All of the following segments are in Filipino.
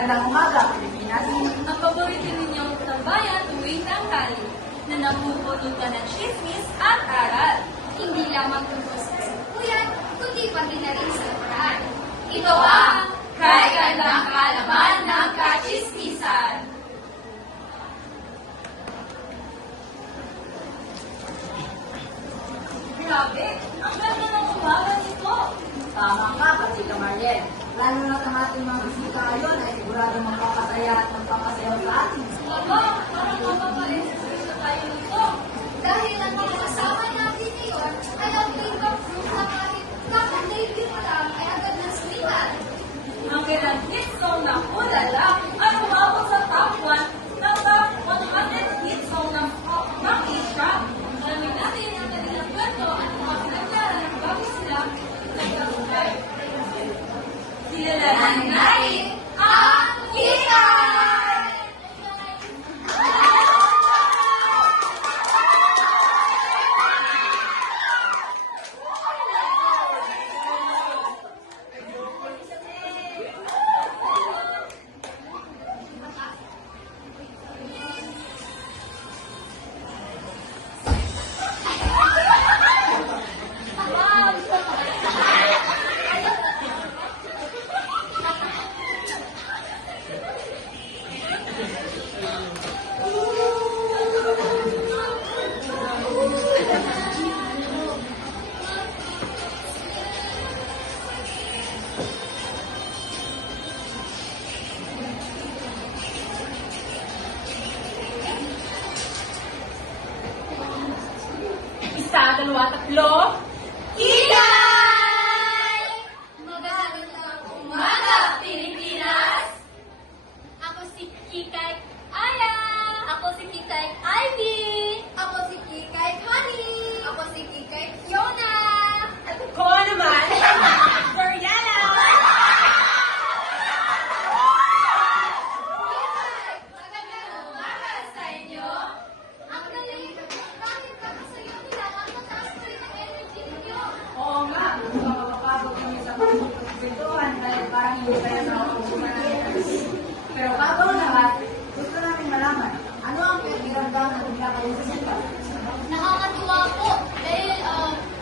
Magandang umaga, Pilipinas. Ang paborito ninyong tambayan tuwing tanghali na napupulutan ng chismis at aral. Hindi lamang tungkol sa kasalukuyan, kundi pati na rin sa nakaraan. Ito ang Kaigandang Kaalaman ng Kachismisan. Grabe, ang ganda ng umaga nito. Tama ka, Patsika Mariel. Lalo na sa ating mga bisita ngayon ay sigurado magpapasaya at magpapasayaw sa atin. Aba, parang mapapalinis tayo nito. Dahil ang mga kasama natin ngayon ay ang makeup group na kahit kaka-debut pa lang ay agad na sumikat. Ang kailang hit song na Ulala ay umabot sa top 1 ng top 100 hit song ng Asia. Alamin natin ang kanilang kwento at mga pinagdaanan ng bago sila nagkakulay. Kilalanin natin ang Kikay! Isa, dalawa, tatlo. Kikay! Magandang umaga, Pilipinas! Ako si Kikay Aya! Ako si Kikay Ivy! Ako si Kikay Honey! Ako si Kikay Fiona! At ako naman, Mariana! Magandang umaga sa inyo! Ang galing! Bakit kakasayo nila ang mataas pa rin ang energy ninyo? Oo nga, makakapagod kami sa pagkwentuhan dahil parang hindi kaya sa kapunan natin. Pero bago ang lahat, gusto namin malaman, ano ang pinagdang na bigla kayo sa simba? Nakakatuwa po dahil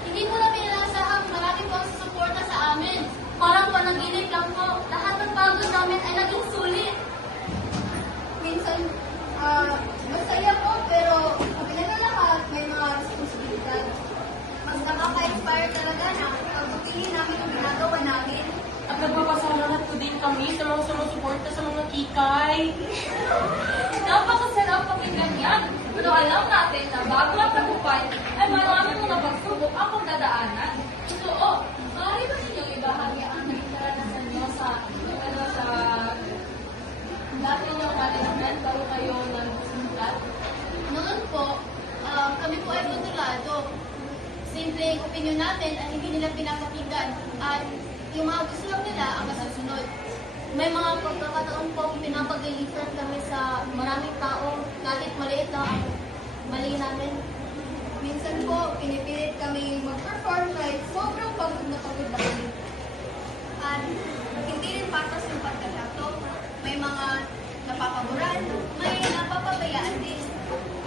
hindi po namin inasahang marami po ang susuporta sa amin. Parang panaginip lang po. Lahat ng pagod namin ay naging sulit. Minsan, masaya po pero sabi na lahat may mga responsibilidad. Mas nakaka-inspire talaga na pagpapili namin ang ginagawa namin. At nagpapasalamat ko din kami sa mga sumusuporta sa mga kikay. Napakasarap pakinggan yan. Pero alam natin na bago ang tagumpay ay maraming mga pagsubok ang pagdadaanan. So, maaari ba ninyong ibahagi ang naging karanasan nyo sa dati nyo kalinahan bago kayo nagsimulat? Noon po, kami po ay butulado. Simpleng opinion natin ay hindi nila pinapakinggan at yung mga gusto lang nila ang masusunod. May mga pagkakataon po pinapag-deliver kami sa maraming tao kahit maliit na ang mali namin. Minsan po, pinipilit kami mag-perform kahit sobrang pagod na kami. At hindi rin patas yung pagkakato. May mga napapaboran, may napapabayaan din.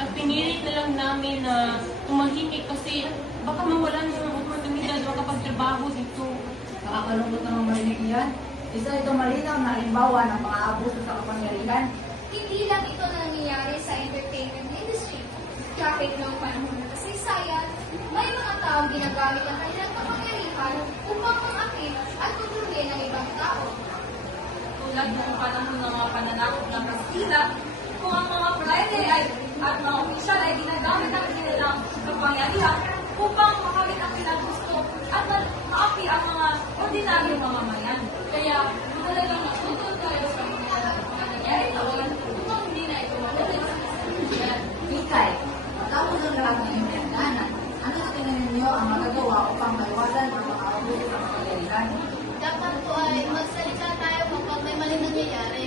At pinilit na lang namin na tumahimik kasi baka mawalan yung oportunidad makapagtrabaho dito. Nakakalungkot namang marinig iyan. Isa itong malinaw na halimbawa ng mga abuso sa kapangyarihan. Hindi lang ito nangyayari sa entertainment industry. Kahit noong panahon ng kasaysayan, may mga taong ginagamit ang kanilang kapangyarihan upang mangakit at tutulungan ng ibang tao. Tulad ng panahon ng mga pananakop ng Kastila, kung ang mga Friday at mga opisyal ay ginagamit ang kanilang kapangyarihan upang makamit ang kanilang gusto at maapi ang mga ordinaryong mamamayan. Kaya talagang natutod tayo sa mga nangyayari noon upang hindi na ito maulit sa kasaysayan. Kikay, matapos ang lahat ng iyong pinagdaanan, ano sa tingin ninyo ang magagawa upang maiwasan ang mga abuso sa kapangyarihan? Dapat po ay magsalita tayo kapag may mali nangyayari.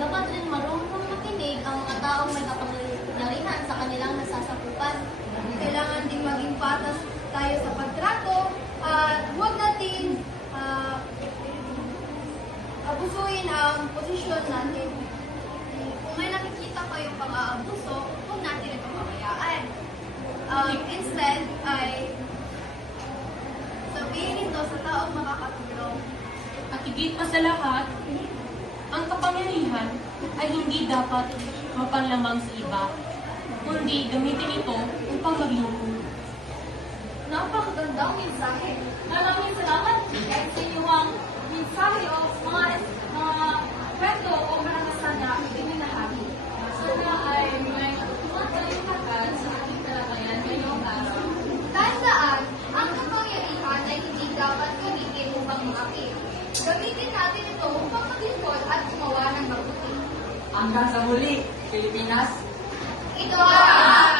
Dapat rin marunong makinig ang mga taong may kapangyarihan sa kanilang nasasakupan. Kailangan din maging patas tayo sa pagtrato at huwag natin abusuin ang desisyon natin. Kung may nakikita kayong pang-aabuso, huwag natin ito pabayaan. Instead, ay sabihin ito sa taong makakatulong. At higit pa sa lahat, ang kapangyarihan ay hindi dapat mapanlamang sa iba, kundi gamitin ito upang maglingkod. Napakagandang mensahe. Maraming salamat kahit sa inyong mensahe o mga kwento o karanasan na ibinahagi. Sana ay may natutunan kayong agad sa ating talakayan ngayong araw. Tandaan, ang kapangyarihan ay hindi dapat gamitin upang makakit. Gamitin natin ito upang maglingkod at gumawa ng mabuti. Hanggang sa muli, Pilipinas! Ito ang